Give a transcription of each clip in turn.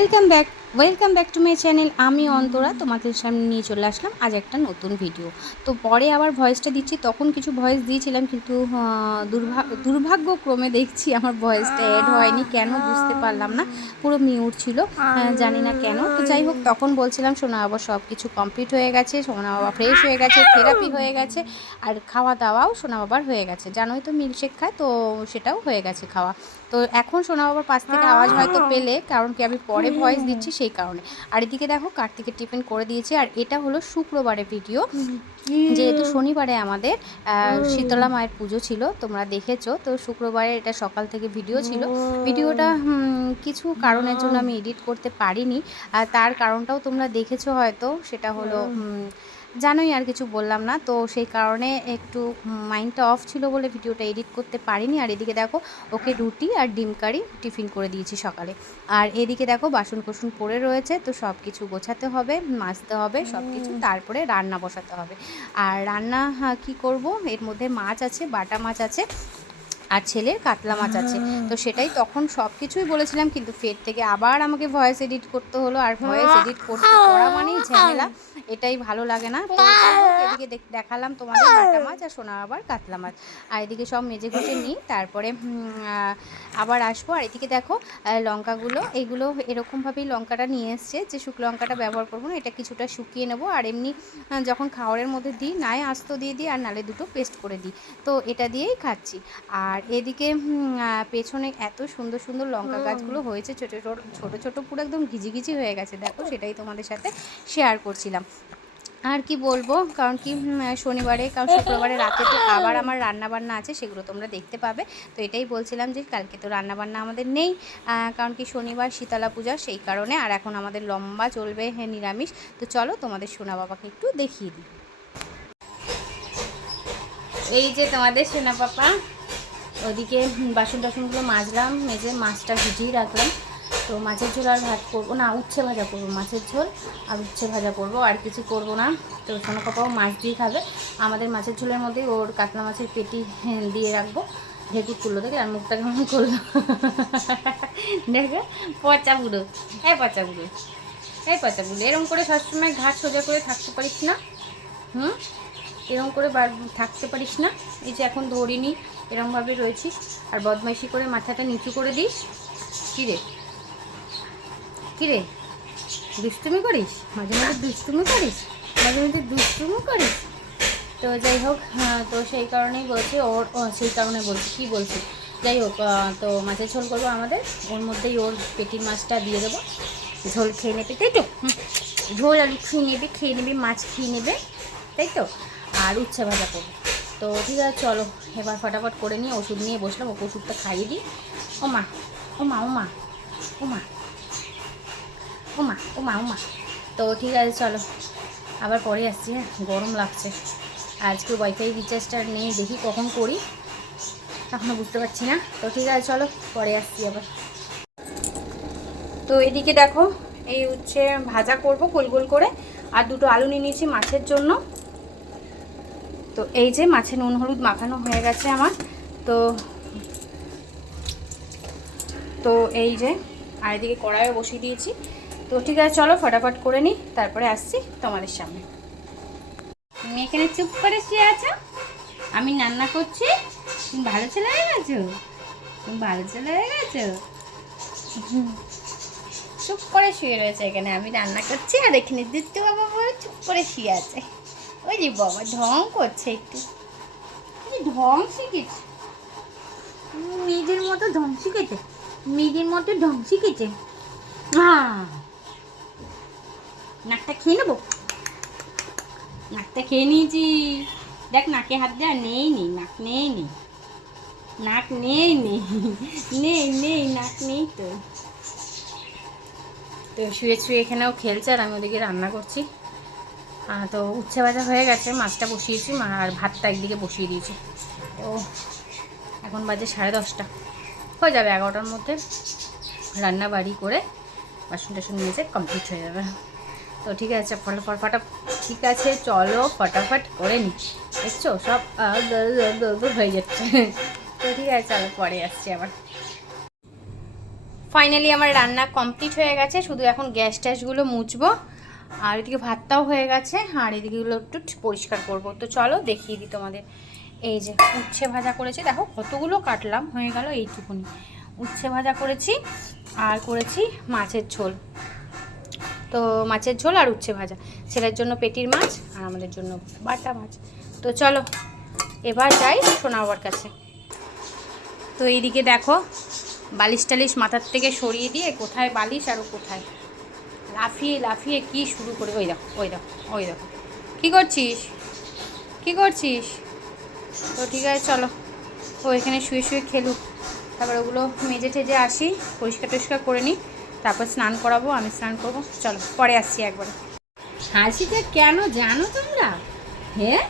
Welcome back to my channel. আমি অন্তরা তোমাদের সামনে নিয়ে চলে আসলাম আজ একটা নতুন ভিডিও। তো পরে আবার ভয়েসটা দিচ্ছি, তখন কিছু ভয়েস দিয়েছিলাম কিন্তু দুর্ভাগ্যক্রমে দেখছি আমার ভয়েসটা অ্যাড হয়নি, কেন বুঝতে পারলাম না, পুরো মিউট ছিল। জানি না কেন। তো যাই হোক, তখন বলছিলাম সোনা বাবা সব কিছু কমপ্লিট হয়ে গেছে, সোনা বাবা ফ্রেশ হয়ে গেছে, থেরাপি হয়ে গেছে, আর খাওয়া দাওয়াও সোনা বাবার হয়ে গেছে। জানোই তো মিল্কশেক খায়, তো সেটাও হয়ে গেছে খাওয়া। তো এখন সোনা বাবার পাশ থেকে আওয়াজ হয়তো পেলে, কারণ কি আমি পরে ভয়েস দিচ্ছি সেই কারণে। আর এদিকে দেখো কার্তিকের টিফিন করে দিয়েছি, আর এটা হলো শুক্রবারের ভিডিও, যেহেতু শনিবারে আমাদের শীতলা মায়ের পুজো ছিল, তোমরা দেখেছো তো। শুক্রবারে এটা সকাল থেকে ভিডিও ছিল। ভিডিওটা কিছু কারণের জন্য আমি এডিট করতে পারিনি, আর তার কারণটাও তোমরা দেখেছো হয়তো। সেটা হলো জানোই, আর কিছু বললাম না, তো সেই কারণে একটু মাইন্ডটা অফ ছিল বলে ভিডিওটা এডিট করতে পারিনি। আর এদিকে দেখো ওকে রুটি আর ডিম কারি টিফিন করে দিয়েছি সকালে। আর এদিকে দেখো বাসন কোসন পড়ে রয়েছে, তো সব কিছু গোছাতে হবে, মাজতে হবে সব কিছু, তারপরে রান্না বসাতে হবে। আর রান্না কি করব, এর মধ্যে মাছ আছে, বাটা মাছ আছে, আর ছেলের কাতলা মাছ আছে। তো সেটাই তখন সব কিছুই বলেছিলাম, কিন্তু ফের থেকে আবার আমাকে ভয়েস এডিট করতে হলো। আর ভয়েস এডিট করতে করা মানেই ঝামেলা, এটাই ভালো লাগে না। তো এদিকে দেখালাম তোমাদের বাটা মাছ আর সোনা আবার কাতলা মাছ। আর এদিকে সব মেজে গুজে নিই, তারপরে আবার আসবো। আর এদিকে দেখো লঙ্কাগুলো, এইগুলো এরকমভাবেই লঙ্কাটা নিয়ে এসছে, যে শুকনো লঙ্কাটা ব্যবহার করবো না, এটা কিছুটা শুকিয়ে নেবো। আর এমনি যখন খাওয়ারের মধ্যে দিই, নাই আস্ত দিয়ে দিই, আর নালে দুটো পেস্ট করে দিই, তো এটা দিয়েই খাচ্ছি। আর এদিকে পেছনে এত সুন্দর সুন্দর লঙ্কা গাছগুলো হয়েছে, ছোটো ছোটো ছোটো ছোটো, পুরো একদম ঘিজি হয়ে গেছে। দেখো সেটাই তোমাদের সাথে শেয়ার করছিলাম। আর কি বলবো, কারণ কি শনিবারে, কারণ শুক্রবারে রাতে তো আবার আমার রান্নাবান্না আছে, সেগুলো তোমরা দেখতে পাবে। তো এটাই বলছিলাম যে কালকে তো রান্নাবান্না আমাদের নেই, কারণ কি শনিবার শীতলা পূজা, সেই কারণে। আর এখন আমাদের লম্বা চলবে নিরামিষ। তো চলো তোমাদের সোনা বাবাকে একটু দেখিয়ে দিই। এই যে তোমাদের সোনা পাপা, ওদিকে বাসন টাসনগুলো মাজলাম, মেজে মাছটা ভিজিয়ে রাখলাম। তো মাছের ঝোল আর ভাত করবো না, উচ্ছে ভাজা করবো, মাছের ঝোল আর উচ্ছে ভাজা করবো, আর কিছু করবো না। তো সোনা পাপাও মাছ দিয়ে খাবে। আমাদের মাছের ঝোলের মধ্যে ওর কাতলা মাছের পেটি দিয়ে রাখবো। ঢেকুর তুললো দেখে, আর মুখটা কেমন করলো দেখে, পচা বুড়ো, এই পচা বুড়ো, এই পচা বুড়ো, এরকম করে সবসময় ঘাট সোজা করে থাকতে পারিস না? এরকম করে থাকতে পারিস না? এই যে এখন ধরিনি, এরকমভাবে রয়েছিস, আর বদমাইশি করে মাথাটা নিচু করে দিস। কিরে কিরে, দুষ্টুমি করিস, মাঝে মাঝে দুষ্টুমি করিস, মাঝে মাঝে দুষ্টুমি করিস। তো যাই হোক, তো সেই কারণেই বলছি, সেই কারণে বলছি, কী বলছি, যাই হোক, তো মাছের ঝোল করবো আমাদের, ওর মধ্যেই ওর পেটির মাছটা দিয়ে দেবো, ঝোল খেয়ে নেবে, তাই তো? ঝোল আলু খেয়ে নেবে, মাছ খেয়ে নেবে, তাই তো? আর উচ্ছে ভাজা করবো। তো ঠিক আছে, চলো এবার ফটাফট করে নিয়ে ওষুধ নিয়ে বসলাম, ওকে ওষুধটা খাইয়ে দিই। ও মা, ও মা, ও মা, ও মা, ও মা, ও মা, ও মা। তো ঠিক আছে, চলো আবার পরে আসছি। হ্যাঁ, গরম লাগছে, আজকে ওয়াইফাই রিচার্জটা নেই, দেখি কখন করি, এখনও বুঝতে পারছি না। তো ঠিক আছে, চলো পরে আসছি আবার। তো এদিকে দেখো, এই উচ্ছে ভাজা করব গোল গোল করে, আর দুটো আলু নিয়ে নিয়েছি মাছের জন্য। তো এই যে মাছে নুন হলুদ মাখানো হয়ে গেছে আমার। তো তো এই যে, আর এদিকে কড়াইও বসিয়ে দিয়েছি। তো ঠিক আছে, চলো ফটাফট করে নিই, তারপরে আসছি তোমাদের সামনে। তুমি এখানে চুপ করে শুয়ে আছো, আমি রান্না করছি, তুমি ভালো ছেলে হয়ে গেছো, তুমি ভালো ছেলে হয়ে গেছো। চুপ করে শুয়ে রয়েছে এখানে, আমি রান্না করছি, আর এখানে দিতে বাবা বলে চুপ করে শুয়ে আছে। ওই যে বাবা ঢং করছে, একটু ঢং শিখেছে, মেয়েদের মতো ঢং শিখেছে, মেয়েদের মতো ঢং শিখেছে। নাকটা খেয়ে নেবো, নাকটা খেয়ে নিয়েছি, দেখ নাকে হাত দেওয়া নেই, নেই নাক নেই, নেই নাক নেই, নেই নেই নেই নাক নেই। তো তো শুয়ে শুয়ে এখানেও খেলছে, আর আমি ওদিকে রান্না করছি। তো উচ্ছে ভাজা হয়ে গেছে, মাছটা বসিয়েছি, আর ভাতটা একদিকে বসিয়ে দিয়েছি। তো এখন বাজে 10:30, হয়ে যাবে 11টার মধ্যে রান্না বাড়ি করে বাসন টাসন মেজে কমপ্লিট হয়ে যাবে। তো ঠিক আছে, ফটাফট, ঠিক আছে চলো ফটাফট করে নি, দেখছো সব হয়ে যাচ্ছে। তো ঠিক আছে, চলো পরে আসছি আবার। ফাইনালি আমার রান্না কমপ্লিট হয়ে গেছে, শুধু এখন গ্যাস ট্যাসগুলো মুছবো, আর এদিকে ভাতটাও হয়ে গেছে, আর এদিকেগুলো একটু পরিষ্কার করব। তো চলো দেখিয়ে দিই তোমাদের। এই যে উচ্ছে ভাজা করেছি, দেখো কতগুলো কাটলাম, হয়ে গেল এইটুকুনি। উচ্ছে ভাজা করেছি আর করেছি মাছের ঝোল। তো মাছের ঝোল আর উচ্ছে ভাজা, ছেলের জন্য পেটির মাছ আর আমাদের জন্য বাটা মাছ। তো চলো এবার যাই সোনা বাবার কাছে। তো এইদিকে দেখো বালিশ টালিশ মাথার থেকে সরিয়ে দিয়ে কোথায় বালিশ আর কোথায় লাফিয়ে লাফিয়ে কি শুরু করে। ওই দেখো ওই দেখো ওই দেখো, কী করছিস কী করছিস? তো ঠিক আছে চলো, ও এখানে শুয়ে শুয়ে খেলুক, তারপর ওগুলো মেজে টেজে আসি, পরিষ্কার টরিষ্কার করে নিই, তারপর স্নান করাবো, আমি স্নান করবো। চলো পরে আসছি একবার। হাসিটা কেন জানো তোমরা? হ্যাঁ,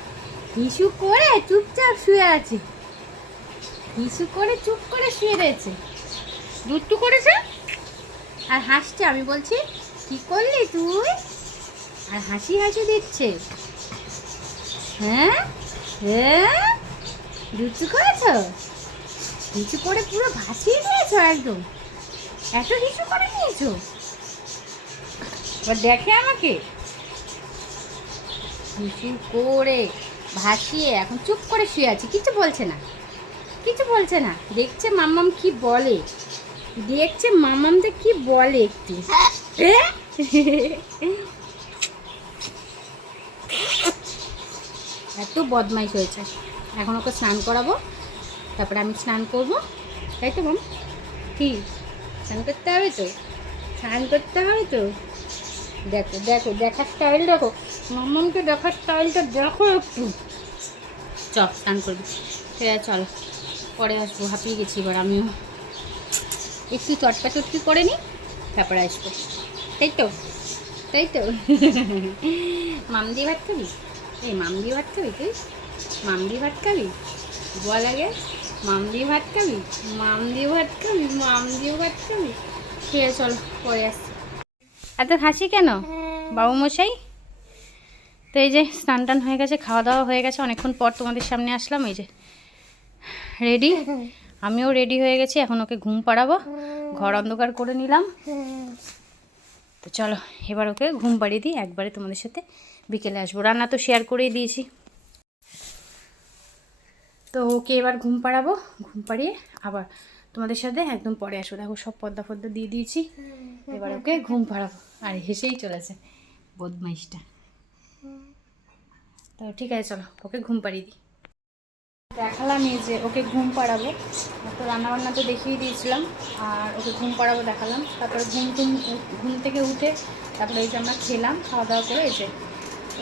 হিসু করে চুপচাপ শুয়ে আছে, হিসু করে চুপ করে শুয়ে রয়েছে, দুট্টু করেছে আর হাসছে। আমি বলছি কি করলি তুই, আর হাসি হাসি দিচ্ছে। হ্যাঁ হ্যাঁ, দুট্টু করেছ, হিসু করে পুরো ভাসিয়ে দিয়েছো একদম, এত হিসু করে নিয়েছো। এবার দেখে আমাকে হিসু করে ভাসিয়ে এখন চুপ করে শুয়ে আছে, কিছু বলছে না, কিছু বলছে না, দেখছে মাম্মাম কি বলে, দেখছে মাম্মামটা কি বলে একটু। এত বদমাইশ হয়েছে। এখন ওকে স্নান করাবো, তারপরে আমি স্নান করবো, তাই তো মাম? কি স্নান করতে হবে তো, স্নান করতে হবে তো। দেখো দেখো দেখার স্টাইল দেখো, মাম্মামকে দেখার স্টাইলটা দেখো একটু। চল স্নান করবি, ঠিক আছে চলো পরে আসবো, হাঁপিয়ে গেছি এবার আমিও, একটু চটপা চটকি করে নিই তারপরে আসবো, তাই তো? তাই তো। মাম দিয়ে ভাত খাবি? এই মাম দিয়ে ভাত খাবি তুই? মাম দিয়ে ভাত খাবি বল আগে, মাম দিয়ে ভাত খাবি, মাম দিয়ে ভাত খাবি, মাম দিয়ে ভাত খাবি। ঠিক আছে চলো পরে আসছি। এত হাসি কেন বাবু মশাই? তো এই যে স্নান টান হয়ে গেছে, খাওয়া দাওয়া হয়ে গেছে, অনেকক্ষণ পর তোমাদের সামনে আসলাম। এই যে রেডি, আমিও রেডি হয়ে গেছি, এখন ওকে ঘুম পাড়াবো, ঘর অন্ধকার করে নিলাম। তো চলো এবার ওকে ঘুম পাড়িয়ে দিই, একবারে তোমাদের সাথে বিকেলে আসবো। রান্না তো শেয়ার করেই দিয়েছি, তো ওকে এবার ঘুম পাড়াবো, ঘুম পাড়িয়ে আবার তোমাদের সাথে একদম পরে আসবো। দেখো সব পর্দা ফর্দা দিয়ে দিয়েছি, এবার ওকে ঘুম পাড়াবো। আর হেসেই চলেছে বদমাইশটা। তো ঠিক আছে চলো ওকে ঘুম পাড়িয়ে দিই। দেখালাম এই যে ওকে ঘুম পাড়াবো, তো রান্নাবান্না তো দেখিয়ে দিয়েছিলাম, আর ওকে ঘুম পাড়াবো দেখালাম। তারপরে ঘুম থেকে উঠে তারপরে এই যে আমরা খেলাম, খাওয়া দাওয়া করে এই যে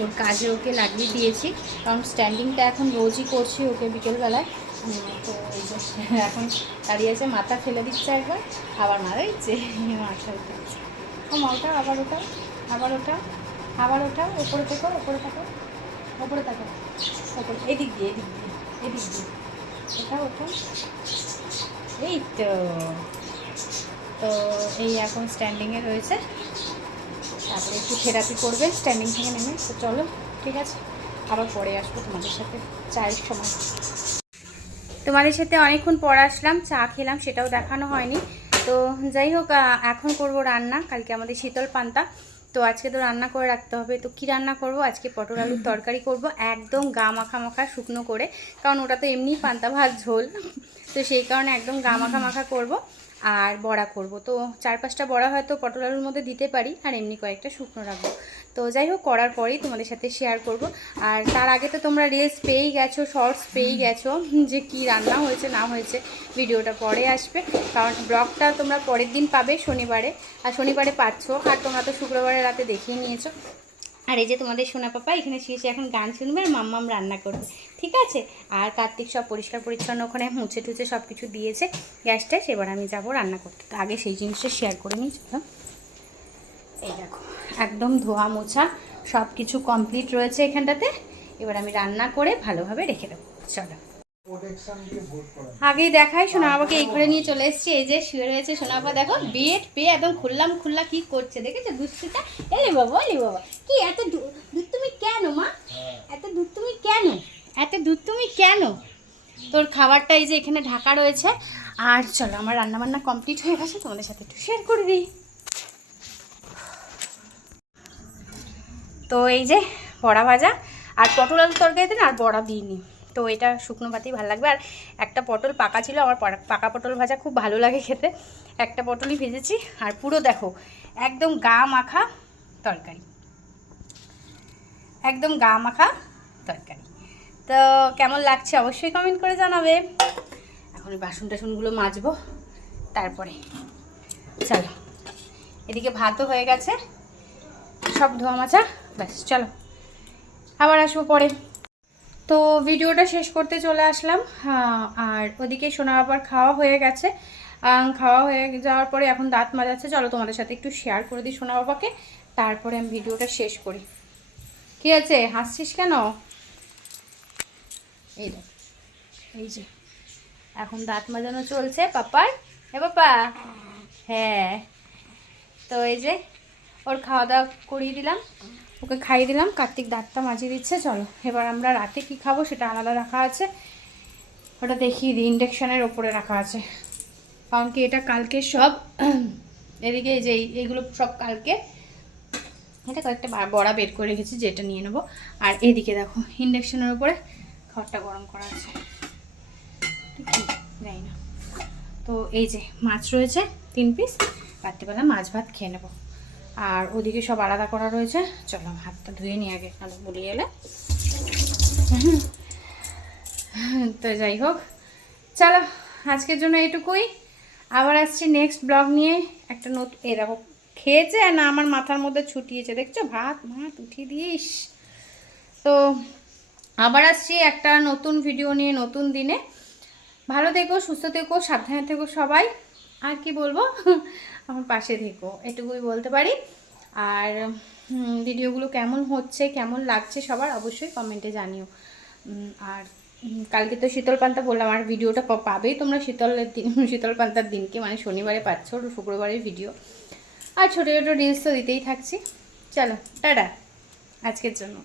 ওর কাজে ওকে লাগিয়ে দিয়েছি, কারণ স্ট্যান্ডিংটা এখন রোজই করছি ওকে বিকেলবেলায়। তো এই যে এখন দাঁড়িয়ে আছে, মাথা ফেলে দিচ্ছে একবার, আবার মারা দিচ্ছে, মাথা উঠে দিচ্ছে। ও মাথা আবার ওঠা, আবার ওঠা, আবার ওঠা, ওপরে থাকো, ওপরে থাকো, ওপরে থাকো, ওপরে, এদিক দিয়ে এদিক দিয়ে এদিক দিয়ে ওঠা ওঠা, এই তো। তো এই এখন স্ট্যান্ডিংয়ে রয়েছে, তারপরে একটু থেরাপি করবে স্ট্যান্ডিং থেকে নেমে। তো চলো ঠিক আছে, আবার পরে আসবো তোমাদের সাথে চায়ের সময়। তোমাদের সাথে অনেকক্ষণ পর আসলাম, চা খেলাম, সেটাও দেখানো হয়নি। তো যাই হোক, এখন করব রান্না, কালকে আমাদের শীতল পান্তা, তো আজকে তো রান্না করে রাখতে হবে। তো কি রান্না করব? আজকে পটল আলুর তরকারি করব, একদম গা মাখা মাখা শুকনো করে, কারণ ওটা তো এমনি পান্তা ভাত ঝোল, তো সেই কারণে একদম গা মাখা মাখা করব। আর বড়া করব, তো 4-5টা বড়া হয়তো পটল আলুর মধ্যে দিতে পারি, আর এমনি কয়েকটা শুকনো রাখবো। তো যাই হোক, করার পরেই তোমাদের সাথে শেয়ার করব। আর তার আগে তো তোমরা রিলস পেয়েই গেছো, শর্টস পেয়েই গেছো যে কি রান্না হয়েছে না হয়েছে, ভিডিওটা পরে আসবে, কারণ ব্লগটা তোমরা পরের দিন পাবে শনিবারে, আর শনিবারে পাচ্ছ, আর তোমরা তো শুক্রবারে রাতে দেখিয়ে নিয়েছো। আর এই যে তোমাদের সোনা পাপা এখানে শুয়েছে, এখন গান শুনবে আর মাম্মাম রান্না করবে, ঠিক আছে। আর কার্তিক সব পরিষ্কার পরিচ্ছন্ন ওখানে মুছে টুছে সব কিছু দিয়েছে গ্যাসটা, এবার আমি যাব রান্না করতে। তো আগে সেই জিনিসটা শেয়ার করে নিই। চলো, এই দেখো একদম ধোয়া মোছা সব কিছু কমপ্লিট রয়েছে এখানটাতে, এবার আমি রান্না করে ভালোভাবে রেখে দেবো। চলো আগেই দেখাই, সোনা বাবাকে এই ঘরে নিয়ে চলে এসেছি, এই যে শুয়ে রয়েছে সোনা বাবা, দেখো বেড পেয়ে একদম খুললা কি করছে দেখেছো দুষ্টুটা। এলে বাবা কি এত দুধ তুমি কেন মা, এত দুধ তুমি কেন, এত দুধ তুমি কেন? তোর খাবারটা এই যে এখানে ঢাকা রয়েছে। আর চলো আমার রান্নাবান্না কমপ্লিট হয়ে গেছে, তোমাদের সাথে একটু শেয়ার করে দিই। তো এই যে বড়া ভাজা আর পটল আলু তরকারি দিন, আর বড়া দিইনি, তো এটা শুকনো ভাতেই ভালো লাগবে। আর একটা পটল পাকা ছিল, আমার পাকা পটল ভাজা খুব ভালো লাগে খেতে, একটা পটলই ভেজেছি। আর পুরো দেখো একদম গা মাখা তরকারি, একদম গা মাখা তরকারি। তো কেমন লাগছে অবশ্যই কমেন্ট করে জানাবে। এখন বাসন টাসনগুলো মাজবো, তারপরে চলো। এদিকে ভাতও হয়ে গেছে, সব ধোয়া মাজা, ব্যাস চলো আবার আসবো পরে। তো ভিডিওটা শেষ করতে চলে আসলাম। আর ওদিকে সোনা বাবার খাওয়া হয়ে গেছে, খাওয়া হয়ে যাওয়ার পরে এখন দাঁত মাজাচ্ছে। চলো তোমাদের সাথে একটু শেয়ার করে দিই সোনা বাবাকে, তারপরে আমি ভিডিওটা শেষ করি। কি আছে, হাসছিস কেন? এই দেখ, এই যে এখন দাঁত মাজানো চলছে পাপার। হে পাপা, হ্যাঁ। তো এই যে ওর খাওয়া দাওয়া করিয়ে দিলাম, ওকে খাইয়ে দিলাম, কার্তিক দাঁতটা মাজিয়ে দিচ্ছে। চলো এবার আমরা রাতে কি খাবো সেটা আলাদা রাখা আছে, ওটা দেখিয়ে দিই। ইন্ডাকশানের ওপরে রাখা আছে, কারণ কি এটা কালকে সব এদিকে এই যে এইগুলো সব কালকে, এটা কয়েকটা বড়া বের করে রেখেছি যেটা নিয়ে নেবো। আর এদিকে দেখো ইন্ডাকশানের ওপরে খাবারটা গরম করা আছে, ঠিক জানি না। তো এই যে মাছ রয়েছে 3 পিস, রাত্রিবেলা মাছ ভাত খেয়ে নেবো। আর ওদিকে সব আলাদা করা রয়েছে। চলো হাতটা ধুয়ে নিয়ে আগে, আলো বলিয়ে এলে। তো যাই হোক, চলো আজকের জন্য এটুকুই। আবার আসছি নেক্সট ব্লগ নিয়ে একটা নতুন। এই দেখো খেয়েছে না, আমার মাথার মধ্যে ছুটিয়েছে, দেখছো ভাত উঠিয়ে দিস। তো আবার আসছি একটা নতুন ভিডিও নিয়ে নতুন দিনে। ভালো থেকো, সুস্থ থেকো, সাবধানে থেকো সবাই। আর কি বলবো, আমার পাশে থেকো, এটুকুই বলতে পারি। আর ভিডিওগুলো কেমন হচ্ছে, কেমন লাগছে সবার অবশ্যই কমেন্টে জানিও। আর কালকে তো শীতল পান্তা বললাম, আর ভিডিওটা পাবেই তোমরা শীতল পান্তার দিনকে, মানে শনিবারে পাচ্ছ, শুক্রবারের ভিডিও। আর ছোটো ছোটো রিলস তো দিতেই থাকছি। চলো টাটা আজকের জন্য।